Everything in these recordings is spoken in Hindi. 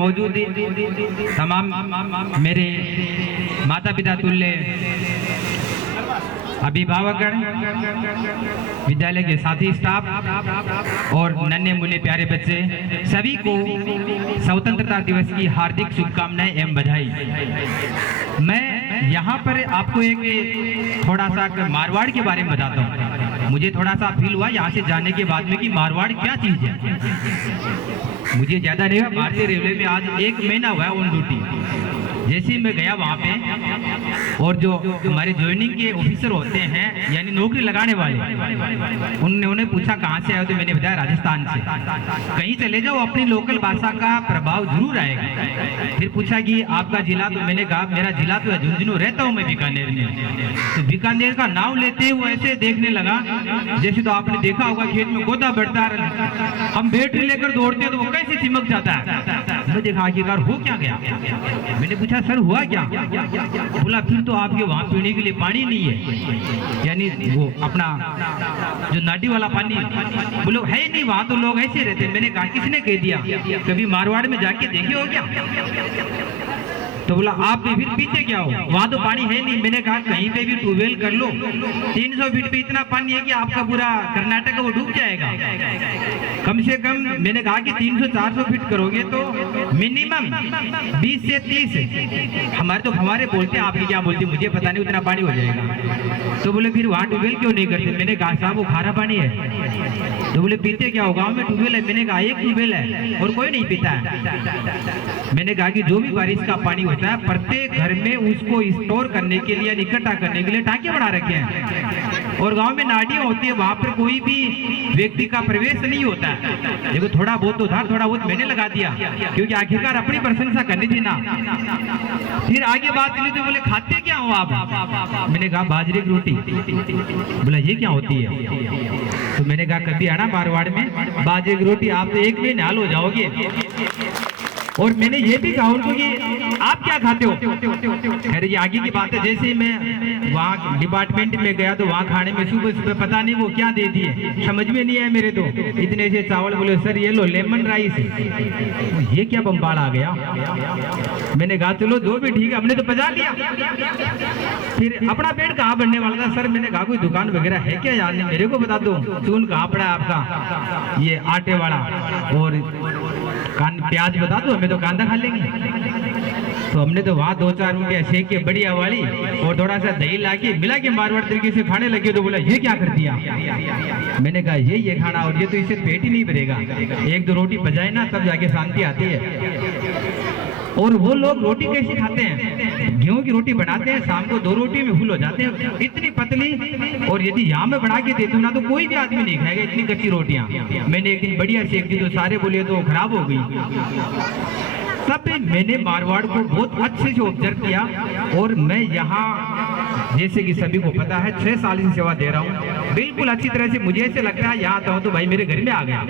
मौजूद तमाम मेरे माता पिता तुल्य अभिभावकगण, विद्यालय के साथी स्टाफ और नन्हे मुन्ने प्यारे बच्चे, सभी को स्वतंत्रता दिवस की हार्दिक शुभकामनाएं एवं बधाई। मैं यहाँ पर आपको एक थोड़ा सा मारवाड़ के बारे में बताता हूँ। मुझे थोड़ा सा फील हुआ यहाँ से जाने के बाद में कि मारवाड़ क्या चीज़ है। मुझे ज़्यादा नहीं हुआ, भारतीय रेलवे में आज 1 महीना हुआ है ऑन ड्यूटी। जैसे मैं गया वहाँ पे और जो हमारे ज्वाइनिंग के ऑफिसर होते हैं यानी नौकरी लगाने वाले, उन्होंने पूछा कहाँ से आए, तो मैंने बताया राजस्थान से। कहीं चले जाओ अपनी लोकल भाषा का प्रभाव जरूर आएगा। फिर पूछा कि आपका जिला, तो मैंने कहा मेरा जिला तो है झुंझुनू, रहता हूँ मैं बीकानेर में। तो बीकानेर का नाम लेते हुए ऐसे देखने लगा जैसे तो आपने देखा होगा खेत में गोदा बढ़ता है, हम बैटरी लेकर दौड़ते हैं तो वो कैसे चिमक जाता है। मैं देखा आखिरकार हो क्या गया। मैंने पूछा सर हुआ क्या? बोला फिर तो आपके वहां पीने के लिए पानी नहीं है, यानी वो अपना जो नाटी वाला पानी। बोलो है नहीं, वहां तो लोग ऐसे रहते। मैंने कहा किसने कह दिया, कभी मारवाड़ में जाके देखे हो क्या? तो बोला आप भी फिर पीते क्या हो, वहां तो पानी है नहीं। मैंने कहा कहीं पे भी ट्यूबवेल कर लो, 300 फीट पे इतना पानी है कि आपका पूरा कर्नाटक वो डूब जाएगा। कम से कम मैंने कहा कि 300-400 फीट करोगे तो मिनिमम 20 से 30, हमारे बोलते हैं, आपकी क्या बोलते मुझे पता नहीं, उतना पानी हो जाएगा। तो बोले फिर वहाँ ट्यूबवेल क्यों नहीं करते? मैंने कहा साहब वो खारा पानी है। तो बोले पीते क्या हो, गाँव में ट्यूबवेल है। मैंने कहा एक ट्यूबवेल है और कोई नहीं पीता है। मैंने कहा कि जो भी बारिश का पानी होता है प्रत्येक घर में उसको स्टोर करने के लिए, इकट्ठा करने के लिए टांके बना रखे हैं। और गांव में नालियां होती है, वहां पर कोई भी व्यक्ति का प्रवेश नहीं होता है। देखो थोड़ा बहुत तो था, थोड़ा बहुत मैंने लगा दिया क्योंकि आखिरकार अपनी प्रशंसा करनी थी ना। फिर आगे बात चली तो बोले खाते क्या हो आप? मैंने कहा बाजरे की रोटी। बोला ये क्या होती है? तो मैंने कहा कभी आना मारवाड़ में, बाजरे की रोटी आप तो 1 महीने हाल हो जाओगे। और मैंने ये भी कहा उनको कि आप क्या खाते हो? अरे ये आगे की बात है। जैसे ही मैं वहाँ डिपार्टमेंट में गया तो वहाँ खाने में सुबह सुबह पता नहीं वो क्या दे दिए, समझ में नहीं आया मेरे तो। इतने से चावल, बोले सर ये लो लेमन राइस। ये क्या बम्बाड़ आ गया। मैंने कहा चलो जो भी ठीक है, हमने तो पजा लिया। फिर अपना पेट कहाँ भरने वाला था सर? मैंने कहा कोई दुकान वगैरह है क्या यार, मेरे को बता दो। चून कहाँ पड़ा है आपका, ये आटे वाला, और प्याज बता दो, हमें तो कांदा खा लेंगे। तो हमने तो वहाँ 2-4 रोटियां सेक के बढ़िया वाली और थोड़ा सा दही लाके मिला के मारवाड़ तरीके से खाने लगे। तो बोला ये क्या कर दिया? मैंने कहा ये खाना, और ये तो इससे पेट ही नहीं भरेगा। 1-2 रोटी बजाए ना तब जाके शांति आती है। और वो लोग रोटी कैसी खाते हैं? गेहूं की रोटी बनाते हैं, शाम को 2 रोटी में फुल हो जाते हैं, इतनी पतली। और यदि यहाँ में बना के दे दूं ना तो कोई भी आदमी नहीं खाएगा इतनी कच्ची रोटियां। मैंने एक दिन बढ़िया सेक दी तो सारे बोले तो खराब हो गई। तब मैंने मारवाड़ को बहुत अच्छे से ऑब्जर्व किया। और मैं यहाँ जैसे कि सभी को पता है 6 साल से सेवा दे रहा हूँ, बिल्कुल अच्छी तरह से। मुझे ऐसे लगता है यहाँ आता हूँ तो भाई मेरे घर में आ गया।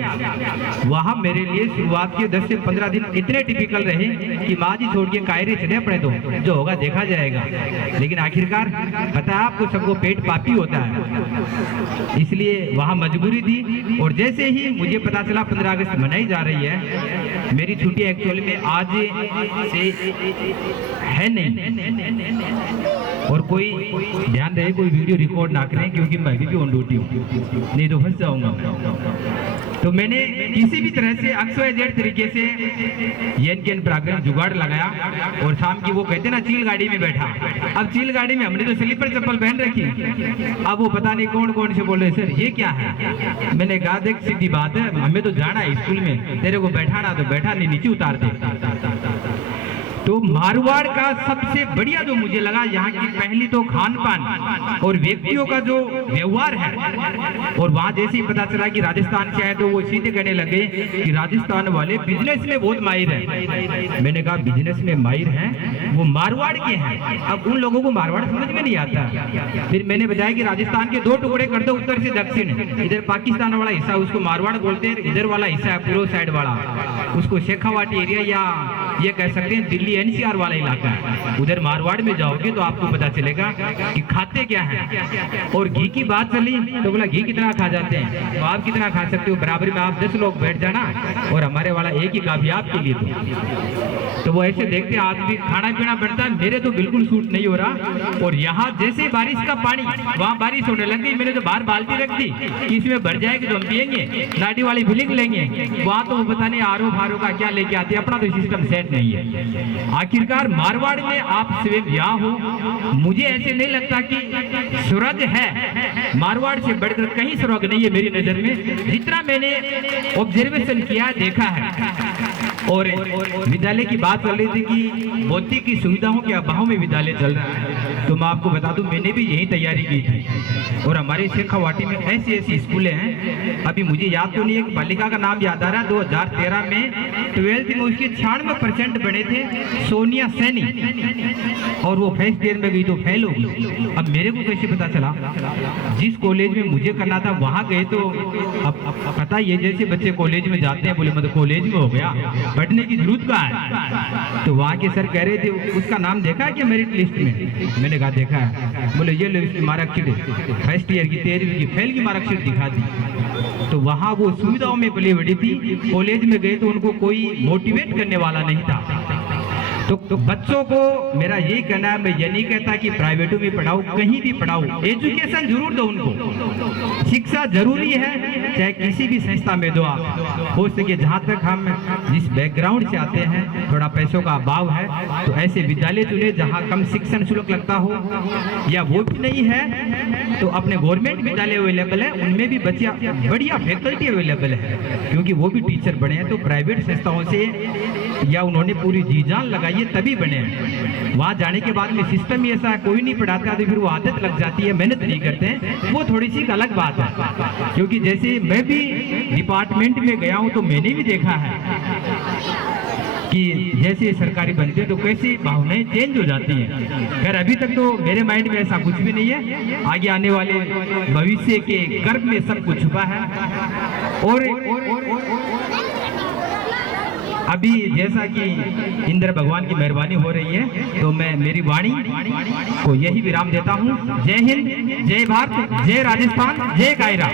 वहाँ मेरे लिए शुरुआत के 10 से 15 दिन इतने टिपिकल रहे कि माँ जी छोड़ के कायरे चले अपने, तो जो होगा देखा जाएगा। लेकिन आखिरकार पता है आपको, सबको पेट पापी होता है, इसलिए वहाँ मजबूरी थी। और जैसे ही मुझे पता चला 15 अगस्त मनाई जा रही है, मेरी छुट्टी एक्चुअली में आज से है नहीं। और कोई ध्यान रहे कोई वीडियो रिकॉर्ड ना करें क्योंकि मैं भी ऑन ड्यूटी हूँ, नहीं तो फंस जाऊंगा। तो मैंने किसी भी तरह से XYZ तरीके से येन प्राग्रह जुगाड़ लगाया। और शाम की वो कहते ना चील गाड़ी में बैठा। अब चील गाड़ी में हमने तो स्लीपर चप्पल पहन रखी, अब वो पता नहीं कौन कौन से बोल रहे सर ये क्या है। मैंने कहा देख सीधी बात है, हमें तो जाना है स्कूल में, तेरे को बैठाना तो बैठा, नहीं नीचे उतार दे। तो मारवाड़ का सबसे बढ़िया जो मुझे लगा यहाँ की पहली तो खान पान और व्यक्तियों का जो व्यवहार है। और वहाँ जैसे ही पता चला कि राजस्थान से आए तो वो सीधे कहने लगे कि राजस्थान वाले बिजनेस में बहुत माहिर है। मैंने कहा बिजनेस में माहिर हैं वो मारवाड़ के हैं, अब उन लोगों को मारवाड़ समझ में नहीं आता। फिर मैंने बताया कि राजस्थान के 2 टुकड़े कर दो, उत्तर से दक्षिण। इधर पाकिस्तान वाला हिस्सा उसको मारवाड़ बोलते हैं, इधर वाला हिस्सा है पूर्व साइड वाला उसको शेखावाटी एरिया या ये कह सकते हैं दिल्ली एनसीआर वाला इलाका है। उधर मारवाड़ में जाओगे तो आपको पता चलेगा कि खाते क्या है। और घी की बात चली तो बोला घी कितना खा जाते हैं, तो आप कितना खा सकते हो, बराबरी में आप 10 लोग बैठ जाना और हमारे वाला एक ही काफी आपके लिए। तो वो ऐसे देखते आदमी खाना पीना बनता है, मेरे तो बिल्कुल सूट नहीं हो रहा। और यहाँ जैसे बारिश का पानी, वहाँ बारिश होने लग गई, मैंने तो बाहर बाल्टी रख दी कि इसमें भर जाएगी तो हम पियेंगे, नाटी वाली फिलिंग लेंगे। वहाँ तो वो पता नहीं आरो फारो का क्या लेके आते, अपना तो सिस्टम सेट नहीं है। आखिरकार मारवाड़ में आप स्वयं यहाँ हो, मुझे ऐसे नहीं लगता कि स्वर्ग है, मारवाड़ से बढ़कर कहीं स्वर्ग नहीं है मेरी नजर में, जितना मैंने ऑब्जर्वेशन किया देखा है। और विद्यालय की बात चल रही थी कि भौतिक की सुविधाओं के अभाव में विद्यालय चल रहा है, तो मैं आपको बता दूं मैंने भी यही तैयारी की थी। और हमारे शेखावाटी में ऐसी स्कूलें हैं, अभी मुझे याद तो नहीं, एक बालिका का नाम याद आ रहा है, 2013 में 12th में उसके 96% बने थे, सोनिया सैनी, और वो फर्स्ट ईयर में गई तो फेल हो गई। अब मेरे को कैसे पता चला, जिस कॉलेज में मुझे करना था वहां गए तो अब पता ये जैसे बच्चे कॉलेज में जाते हैं, बोले मतलब कॉलेज में हो गया, पढ़ने की जरूरत का है। तो वहाँ के सर कह रहे थे उसका नाम देखा है क्या मेरिट लिस्ट में, मैंने कहा देखा है। बोले ये लो इसकी मार्कशीट, फर्स्ट ईयर की 13वीं की फेल की मार्कशीट दिखा दी। तो वहाँ वो सुविधाओं में पली बड़ी थी, कॉलेज में गए तो उनको कोई मोटिवेट करने वाला नहीं था। तो बच्चों को मेरा यही कहना है, मैं ये नहीं कहता कि प्राइवेटों में पढ़ाओ, कहीं भी पढ़ाओ, एजुकेशन जरूर दो उनको, शिक्षा जरूरी है, चाहे किसी भी संस्था में दो आप। हो सके जहाँ तक हम जिस बैकग्राउंड से आते हैं, थोड़ा पैसों का अभाव है, तो ऐसे विद्यालय चुने जहाँ कम शिक्षण शुल्क लगता हो, या वो भी नहीं है तो अपने गवर्नमेंट विद्यालय अवेलेबल है, उनमें भी बच्चियाँ बढ़िया फैकल्टी अवेलेबल है, क्योंकि वो भी टीचर बने हैं। तो प्राइवेट संस्थाओं से या उन्होंने पूरी जी जान लगाई है तभी बने हैं। वहाँ जाने के बाद में सिस्टम ही ऐसा है, कोई नहीं पढ़ाता तो फिर वो आदत लग जाती है, मेहनत नहीं करते हैं, वो थोड़ी सी अलग बात है। क्योंकि जैसे मैं भी डिपार्टमेंट में गया हूँ तो मैंने भी देखा है कि जैसे सरकारी बनते हैं तो कैसी भावनाएं चेंज हो जाती हैं। खैर अभी तक तो मेरे माइंड में ऐसा कुछ भी नहीं है, आगे आने वाले भविष्य के गर्भ में सब कुछ छुपा है। और अभी जैसा कि इंद्र भगवान की मेहरबानी हो रही है, तो मैं मेरी वाणी को यही विराम देता हूँ। जय हिंद, जय भारत, जय राजस्थान, जय कायरा।